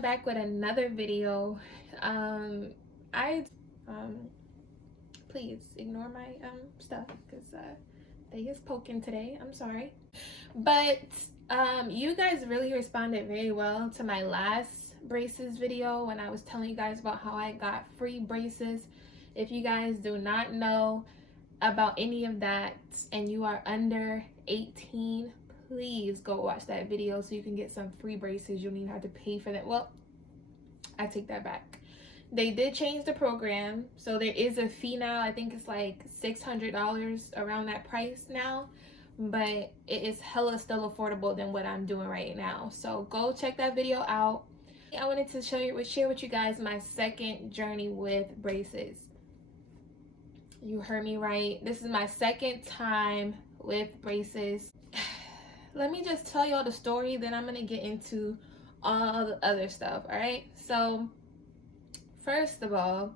I'm back with another video. I please ignore my stuff because they is poking today. I'm sorry, but you guys really responded very well to my last braces video when I was telling you guys about how I got free braces. If you guys do not know about any of that and you are under 18, please go watch that video so you can get some free braces. You don't even have to pay for that. Well, I take that back. They did change the program, so there is a fee now. I think it's like $600 around that price now, but it is hella still affordable than what I'm doing right now. So go check that video out. I wanted to share with you guys my second journey with braces. You heard me right. This is my second time with braces. Let me just tell y'all the story, then I'm gonna get into all the other stuff. All right, so first of all,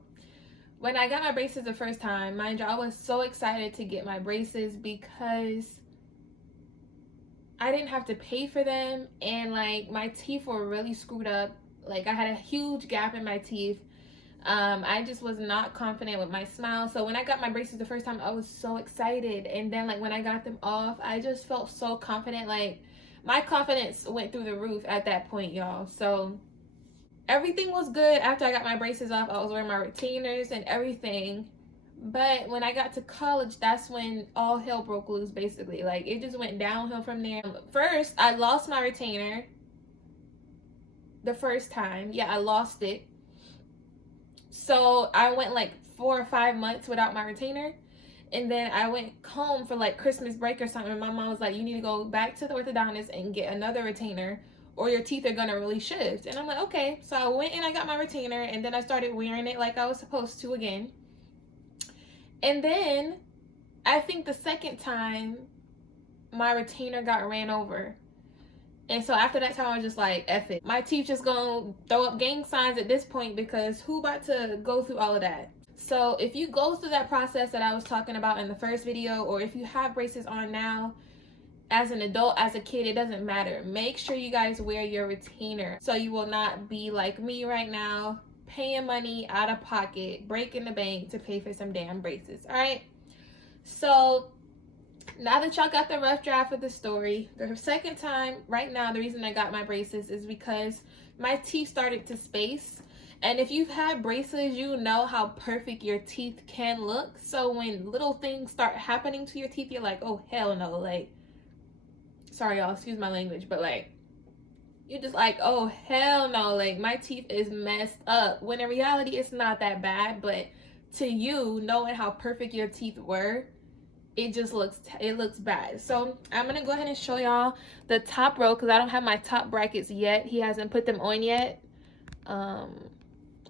when I got my braces the first time, mind you, I was so excited to get my braces because I didn't have to pay for them, and like my teeth were really screwed up. Like I had a huge gap in my teeth. I just was not confident with my smile. So when I got my braces the first time, I was so excited. And then like when I got them off, I just felt so confident. Like my confidence went through the roof at that point, y'all. So everything was good after I got my braces off. I was wearing my retainers and everything. But when I got to college, that's when all hell broke loose, basically. Like it just went downhill from there. First, I lost my retainer the first time. Yeah, I lost it. So I went like 4 or 5 months without my retainer. And then I went home for like Christmas break or something. My mom was like, you need to go back to the orthodontist and get another retainer or your teeth are gonna really shift. And I'm like, okay. So I went and I got my retainer, and then I started wearing it like I was supposed to again. And then I think the second time my retainer got ran over. And so after that time, I was just like, F it. My teeth just gonna throw up gang signs at this point, because who about to go through all of that? So if you go through that process that I was talking about in the first video, or if you have braces on now, as an adult, as a kid, it doesn't matter. Make sure you guys wear your retainer so you will not be like me right now, paying money out of pocket, breaking the bank to pay for some damn braces. All right, so now that y'all got the rough draft of the story, the second time right now, the reason I got my braces is because my teeth started to space. And if you've had braces, you know how perfect your teeth can look. So when little things start happening to your teeth, you're like, oh hell no. Like, sorry y'all, excuse my language, but like, you're just like, oh hell no, like my teeth is messed up. When in reality, it's not that bad. But to you, knowing how perfect your teeth were, it looks bad. So I'm gonna go ahead and show y'all the top row, because I don't have my top brackets yet. He hasn't put them on yet. Hold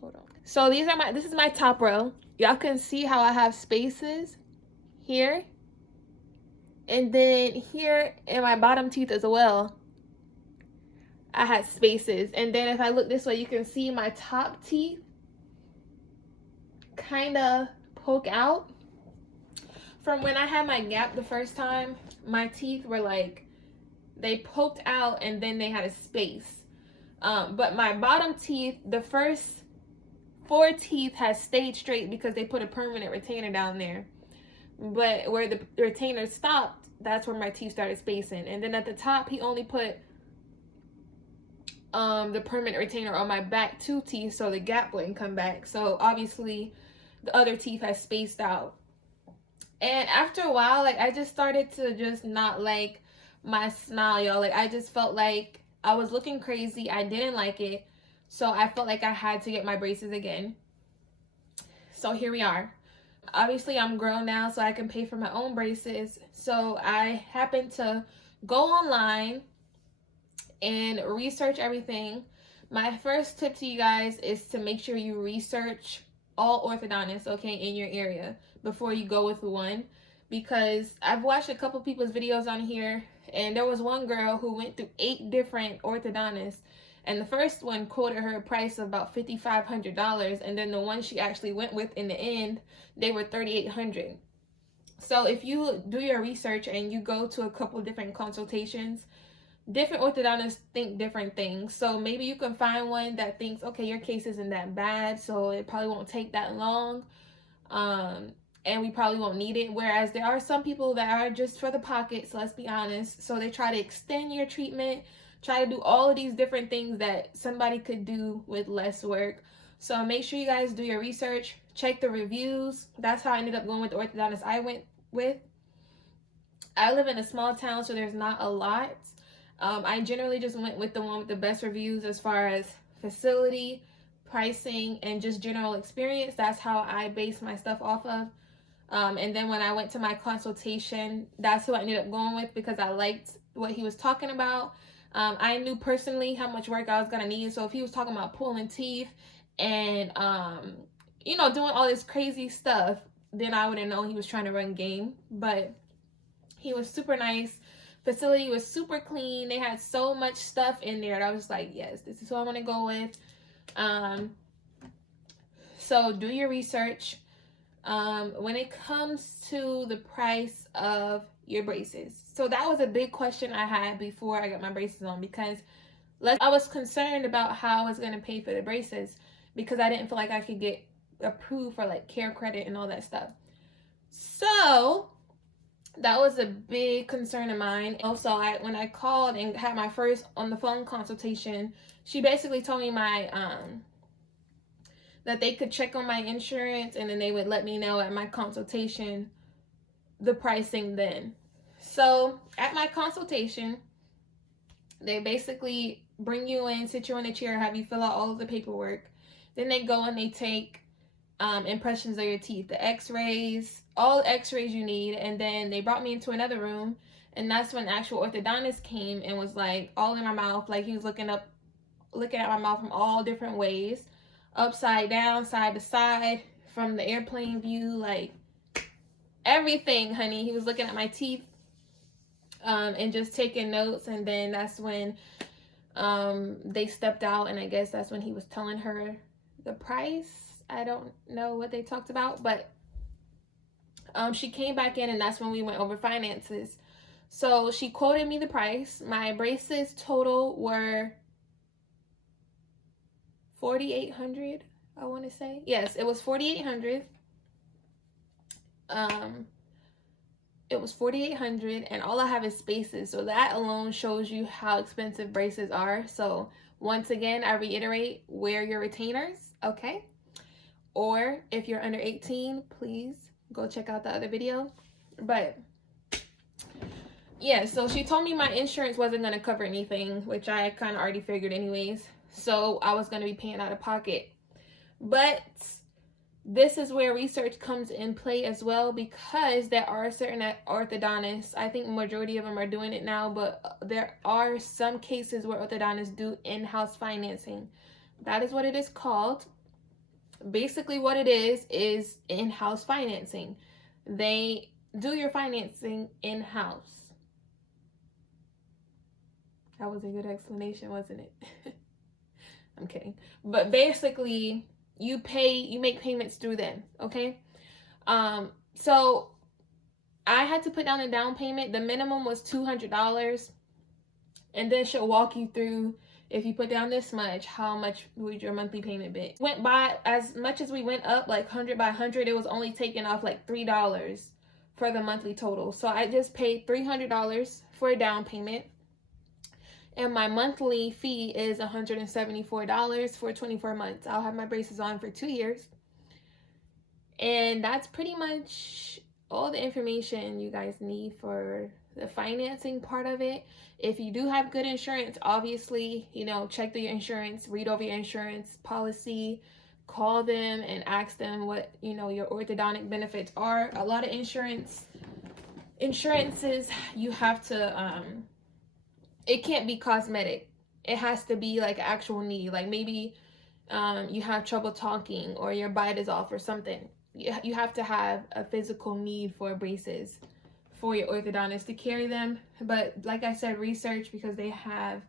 on. So this is my top row. Y'all can see how I have spaces here, and then here in my bottom teeth as well, I had spaces. And then if I look this way, you can see my top teeth kind of poke out. From when I had my gap the first time, my teeth were like, they poked out and then they had a space. But my bottom teeth, the first 4 teeth has stayed straight because they put a permanent retainer down there. But where the retainer stopped, that's where my teeth started spacing. And then at the top, he only put the permanent retainer on my back 2 teeth so the gap wouldn't come back. So obviously the other teeth has spaced out. And after a while, like I just started to just not like my smile, y'all. Like I just felt like I was looking crazy. I didn't like it. So I felt like I had to get my braces again. So here we are. Obviously I'm grown now, so I can pay for my own braces. So I happened to go online and research everything. My first tip to you guys is to make sure you research all orthodontists, okay, in your area before you go with one, because I've watched a couple people's videos on here, and there was one girl who went through 8 different orthodontists, and the first one quoted her a price of about $5,500, and then the one she actually went with in the end, they were $3,800. So if you do your research and you go to a couple different consultations, different orthodontists think different things. So maybe you can find one that thinks, okay, your case isn't that bad, so it probably won't take that long. And we probably won't need it. Whereas there are some people that are just for the pockets, let's be honest. So they try to extend your treatment, try to do all of these different things that somebody could do with less work. So make sure you guys do your research, check the reviews. That's how I ended up going with the orthodontist I went with. I live in a small town, so there's not a lot. I generally just went with the one with the best reviews as far as facility, pricing, and just general experience. That's how I base my stuff off of. And then when I went to my consultation, that's who I ended up going with because I liked what he was talking about. I knew personally how much work I was gonna need. So if he was talking about pulling teeth and you know, doing all this crazy stuff, then I wouldn't know he was trying to run game. But he was super nice. Facility was super clean. They had so much stuff in there that I was like, yes, this is who I want to go with. So do your research. When it comes to the price of your braces, so that was a big question I had before I got my braces on, because I was concerned about how I was going to pay for the braces because I didn't feel like I could get approved for like care credit and all that stuff. So that was a big concern of mine. Also, when I called and had my first on the phone consultation, she basically told me that they could check on my insurance and then they would let me know at my consultation the pricing then. So at my consultation, they basically bring you in, sit you in a chair, have you fill out all of the paperwork. Then they go and they take impressions of your teeth, the x-rays, all the x-rays you need. And then they brought me into another room, and that's when the actual orthodontist came and was like all in my mouth, like he was looking at my mouth from all different ways, upside down, side to side, from the airplane view, like everything, honey. He was looking at my teeth and just taking notes. And then that's when they stepped out, and I guess that's when he was telling her the price. I don't know what they talked about, but she came back in, and that's when we went over finances. So she quoted me the price. My braces total were $4,800, I want to say. Yes, it was $4,800. It was $4,800, and all I have is spaces. So that alone shows you how expensive braces are. So once again, I reiterate, wear your retainers, okay? Or if you're under 18, please go check out the other video. But yeah, so she told me my insurance wasn't going to cover anything, which I kind of already figured anyways. So I was going to be paying out of pocket. But this is where research comes in play as well, because there are certain orthodontists, I think majority of them are doing it now, but there are some cases where orthodontists do in-house financing. That is what it is called. Basically what it is in-house financing. They do your financing in-house. That was a good explanation, wasn't it? I'm kidding. But basically, you make payments through them, okay? So I had to put down a down payment. The minimum was $200, and then she'll walk you through, if you put down this much, how much would your monthly payment be? Went by, as much as we went up, like 100 by 100, it was only taking off like $3 for the monthly total. So I just paid $300 for a down payment. And my monthly fee is $174 for 24 months. I'll have my braces on for 2 years. And that's pretty much all the information you guys need for the financing part of it. If you do have good insurance, obviously, you know, check your insurance, read over your insurance policy, call them and ask them what, you know, your orthodontic benefits are. A lot of insurances, you have to, it can't be cosmetic. It has to be like actual need. Like maybe you have trouble talking, or your bite is off or something. You have to have a physical need for braces for your orthodontist to carry them. But like I said, research, because they have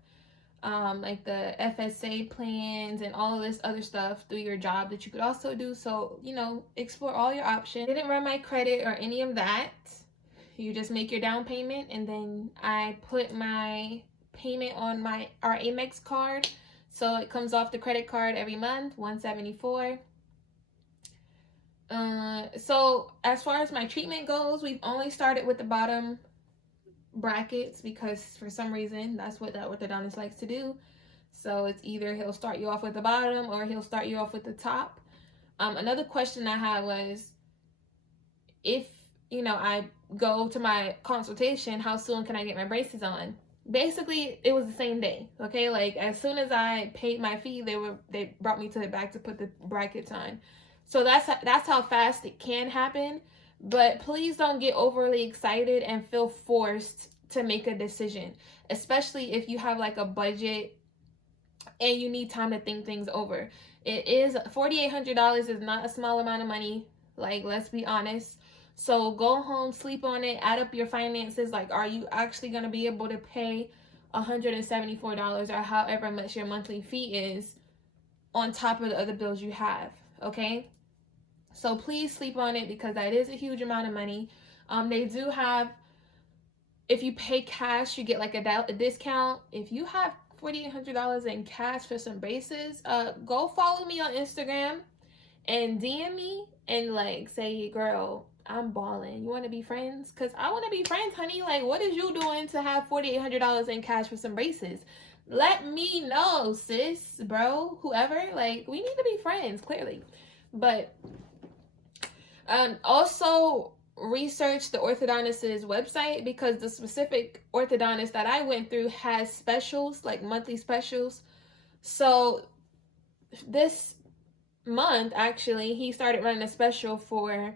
like the FSA plans and all of this other stuff through your job that you could also do. So, you know, explore all your options. Didn't run my credit or any of that. You just make your down payment, and then I put my payment on our Amex card. So it comes off the credit card every month, $174. So as far as my treatment goes, we've only started with the bottom brackets because for some reason that's what that orthodontist likes to do. So it's either he'll start you off with the bottom or he'll start you off with the top. Another question I had was, if I go to my consultation, how soon can I get my braces on? Basically, it was the same day. Okay, like as soon as I paid my fee, they brought me to the back to put the brackets on. So that's how fast it can happen. But please don't get overly excited and feel forced to make a decision, especially if you have like a budget and you need time to think things over. It is $4,800 is not a small amount of money. Like, let's be honest. So go home, sleep on it, add up your finances. Like, are you actually going to be able to pay $174 or however much your monthly fee is on top of the other bills you have? Okay. So please sleep on it because that is a huge amount of money. They do have, if you pay cash, you get like a discount. If you have $4,800 in cash for some braces, go follow me on Instagram and DM me and like say, girl, I'm balling. You want to be friends? Because I want to be friends, honey. Like, what is you doing to have $4,800 in cash for some braces? Let me know, sis, bro, whoever. Like, we need to be friends, clearly. But also research the orthodontist's website, because the specific orthodontist that I went through has specials, like monthly specials. So this month, actually, he started running a special for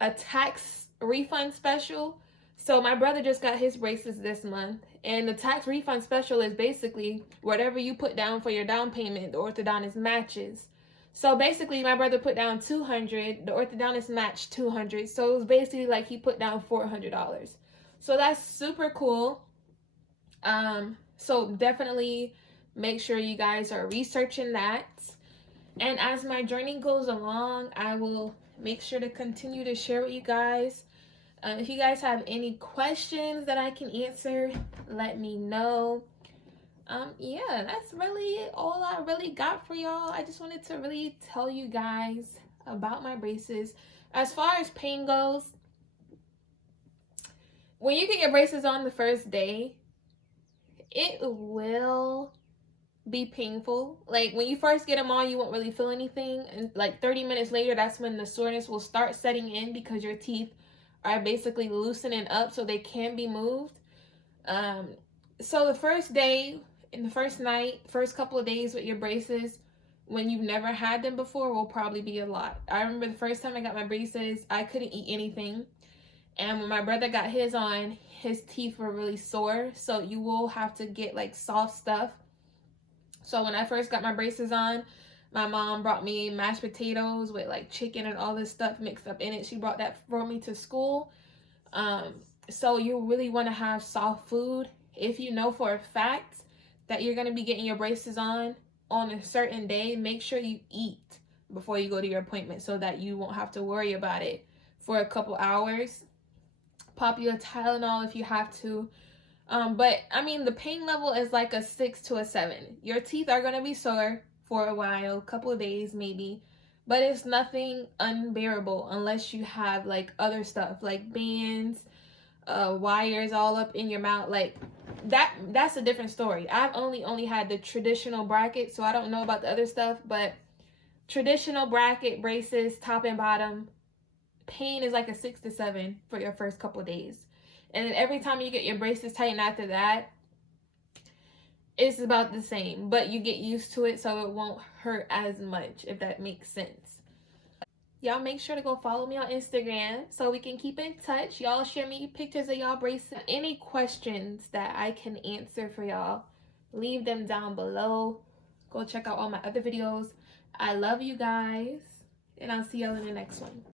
a tax refund special. So my brother just got his braces this month, and the tax refund special is basically whatever you put down for your down payment, the orthodontist matches. So basically, my brother put down $200, the orthodontist matched $200. So it was basically like he put down $400. So that's super cool. So definitely make sure you guys are researching that. And as my journey goes along, I will make sure to continue to share with you guys. If you guys have any questions that I can answer, let me know. Yeah, that's really all I really got for y'all. I just wanted to really tell you guys about my braces. As far as pain goes, when you get your braces on the first day, it will be painful. Like, when you first get them on, you won't really feel anything, and like 30 minutes later, that's when the soreness will start setting in because your teeth are basically loosening up so they can be moved. So the first day, in the first night, first couple of days with your braces, when you've never had them before, will probably be a lot. I remember the first time I got my braces, I couldn't eat anything. And when my brother got his on, his teeth were really sore. So you will have to get like soft stuff. So when I first got my braces on, my mom brought me mashed potatoes with like chicken and all this stuff mixed up in it. She brought that for me to school. So you really want to have soft food. If you know for a fact that you're going to be getting your braces on a certain day, make sure you eat before you go to your appointment so that you won't have to worry about it for a couple hours. Pop you a Tylenol if you have to. But I mean, the pain level is like a 6 to a 7. Your teeth are going to be sore for a while, a couple of days maybe, but it's nothing unbearable unless you have like other stuff like bands, wires all up in your mouth. Like that's a different story. I've only had the traditional bracket, so I don't know about the other stuff, but traditional bracket braces, top and bottom, pain is like a 6 to 7 for your first couple of days. And then every time you get your braces tightened after that, it's about the same, but you get used to it so it won't hurt as much, if that makes sense. Y'all make sure to go follow me on Instagram so we can keep in touch. Y'all share me pictures of y'all braces. Any questions that I can answer for y'all, leave them down below. Go check out all my other videos. I love you guys, and I'll see y'all in the next one.